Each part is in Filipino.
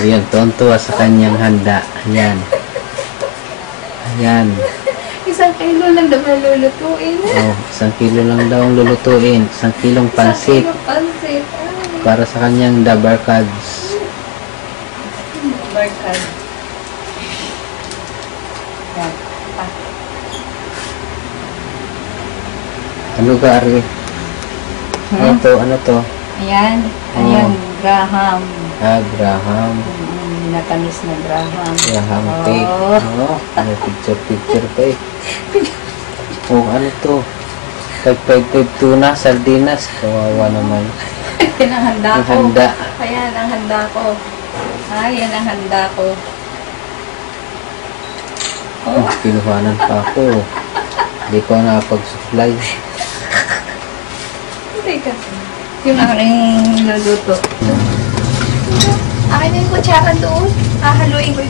Ayan, tuwan-tuwa sa kanyang handa. Ayan. Ayan. 1 kilo lang daw na lulutuin. Oh, 1 kilo lang daw ang lulutuin. 1 kilong pansit. 1 kilong pansit. Para sa kanyang dabarkads. Barkad. Yan. Ano ga, Ari? Ano to? Ano to? Ayan. Ayan. Graham. Ah, Graham. Natamis na Graham. Graham cake. Oh, ano picture pa eh. Oh, ano to? 555 tuna, sardinas. Kawawa naman. Yan ang handa Ang ko. handa. Ayan ang handa ko. Ay, yan ang handa ko. Oh, kinuhanan pa ako. Hindi ko nakapag-supply. Teka. Yung aking luluto. Akin yung kutsara doon. Hahaluin ko.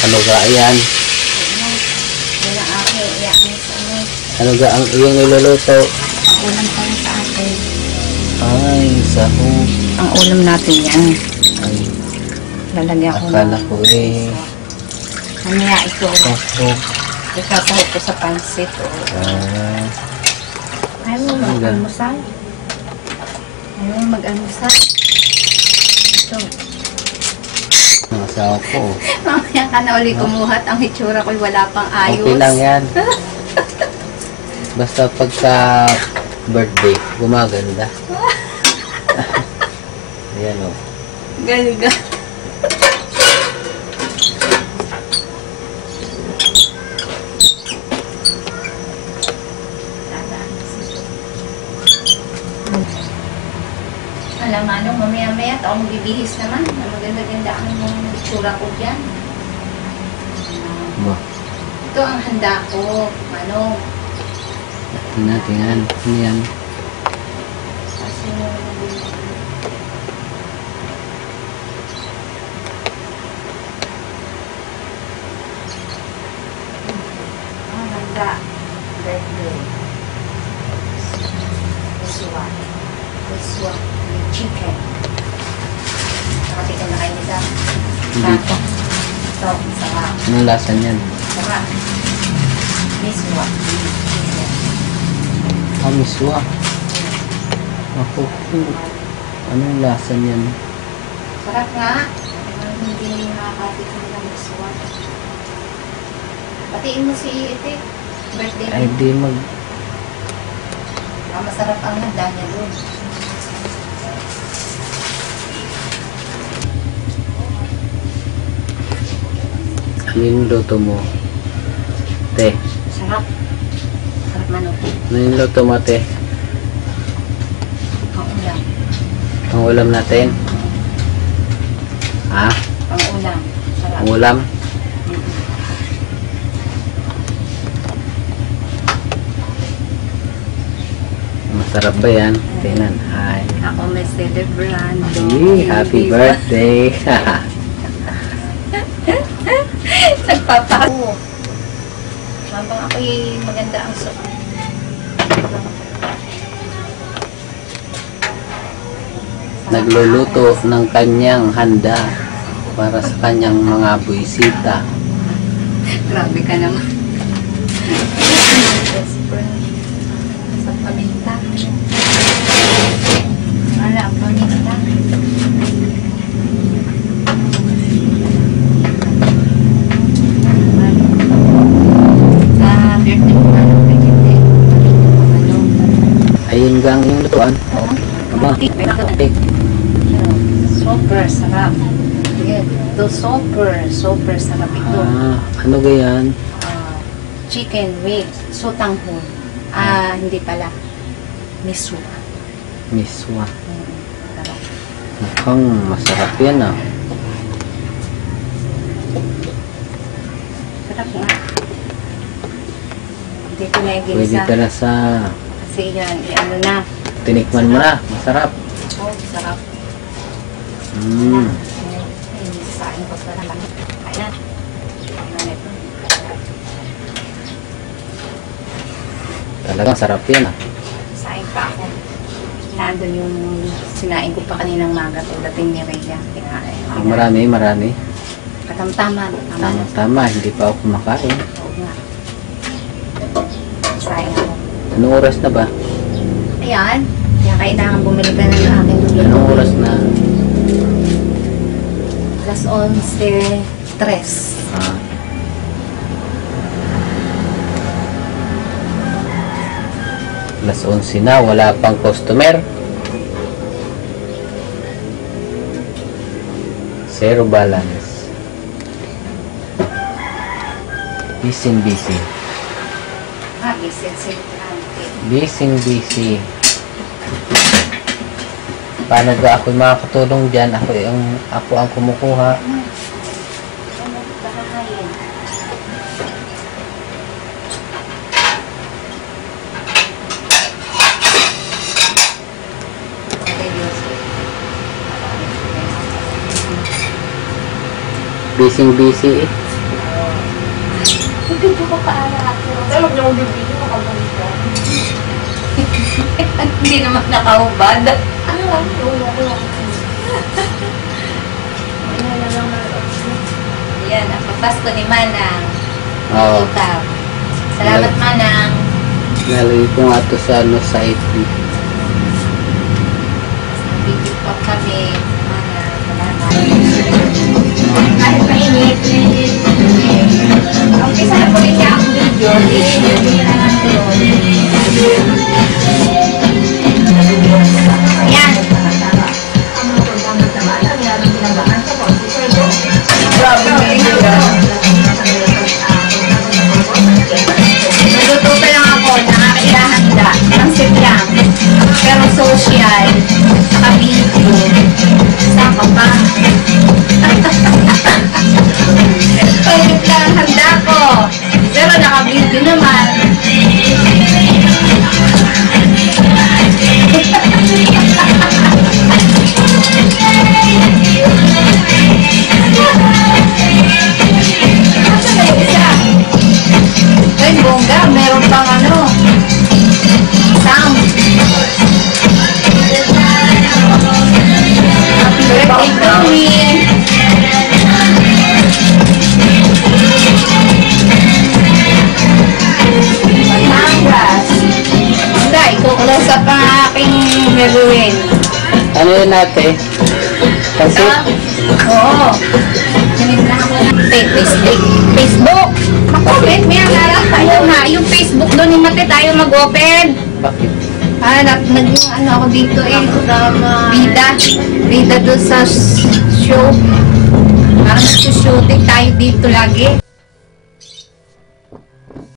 Ano ga, ayan? Yan ang aking iyakin sa ano. Ano ga ang iyong niluluto? Ang ulam tayo sa atin. Ay, sahog. Ang ulam natin yan. Ay, Lalagyan ko akala ko eh. Mamaya ito. Sahog. Isasahog ko sa pansit. Ah, Ayaw mo mag-almusal. Ayaw mo mag-almusal. Ito. ang asawa ko. Mamaya ka na ulit kumuhat. Ang hitsura ko'y wala pang ayos. Okay lang yan. Basta pagka birthday, gumaganda. Ayan o. Ganda. Alam mo, ano, mamaya-maya ako magbibihis naman. Maganda-ganda ang itsura ko dyan. Ba, Ito ang handa ko. Ano? tingnan. Ano yan? Kasi ang handa. Birthday. This one. This one. With chicken. Nakatikin na kayo nisa. Hindi. Ito. Sarap. Anong lasa niyan? Sarap. This one. With chicken. Ah, miswa. Ako. Anong lasa niyan? Sarap nga. Hindi nakakatikin ng this one. Patiin mo si Ite. Birthday. Ay, di mag... Masarap ang handa niya doon. Ano yung luto mo? Te. Sarap. Sarap manok. Ano yung luto mo, te? Ang ulam. Ang ulam natin? Ha? Ang ulam. Sarap. Ang ulam? Masarap ba yan? Tingnan. Hi. Ako may celebrant. Hey, happy birthday! Nagpapako. Habang ako'y maganda ang suot. Nagluluto ng kanyang handa para sa kanyang mga buwisita. Grabe ka naman. Best friend. Sa paminta. Wala ang paminta. Sa birthday mo na lang hindi. Ano? Ayun gang yung lutuan. Aba, cake. Super sarap. Ito super sarap ito. Ah, ano gayan? Chicken with sotanghon. Hindi pala. Miso. Miswa. Sarap. Mukhang masarap yan ah. Sarap nga. Hindi ko na yung Pwede ginisa. ka na sa Kasi yan, ano na. tinikman mo na. Masarap. Oh, sarap. Sain ko pa lang. Ayan. Ayan ito. Talagang sarap yan ah. Sain pa ako. nandun yung sinain ko pa kaninang maga pagdating ni Rhea. Marami. Katamtaman. Tama. Hindi pa ako kumakain. Oo nga. Sayang ako. Anong oras na ba? Ayan. Kaya kailangan bumili ka na ng aking luto. Anong oras na? Alas 11:03. Ah. Alas 11 na. Wala pang customer. Zero balance. Busy. Busy. Paano ba ako makakatulong dyan? Ako ang kumukuha. Busy. Hindi ko paala ako. Alam niyo, bibili mo kabalik ka. Hindi naman nakahubad. Ano lang, ako lang. Yan, ang papasko ni Manang. Oo. Ikaw. Salamat, Manang. Nalagay ko nga ito sa site. Video pa kami. Manang, salamat. Kahit mainit. Umpisa na po rin niya ang video. Hindi na natin. Yan. Nagluto pa lang ako, nakakailahanda. Pansit lang. Pero social. Saka video. Saka pa. Pansit lang ang handa ko. Pero naka-video naman. Ay, bongga, meron pang sound. Happy birthday to me. Batangas. Hindi, kukulos up ang aking gagawin. Ano yun natin? Kasi, Oo. Sinignahan ko na. Facebook. Mag-open. May alala tayo nga. Yung Facebook doon ni Mate tayo mag-open. bakit? Ako dito Bida doon sa show. Parang nagsushooting tayo dito lagi.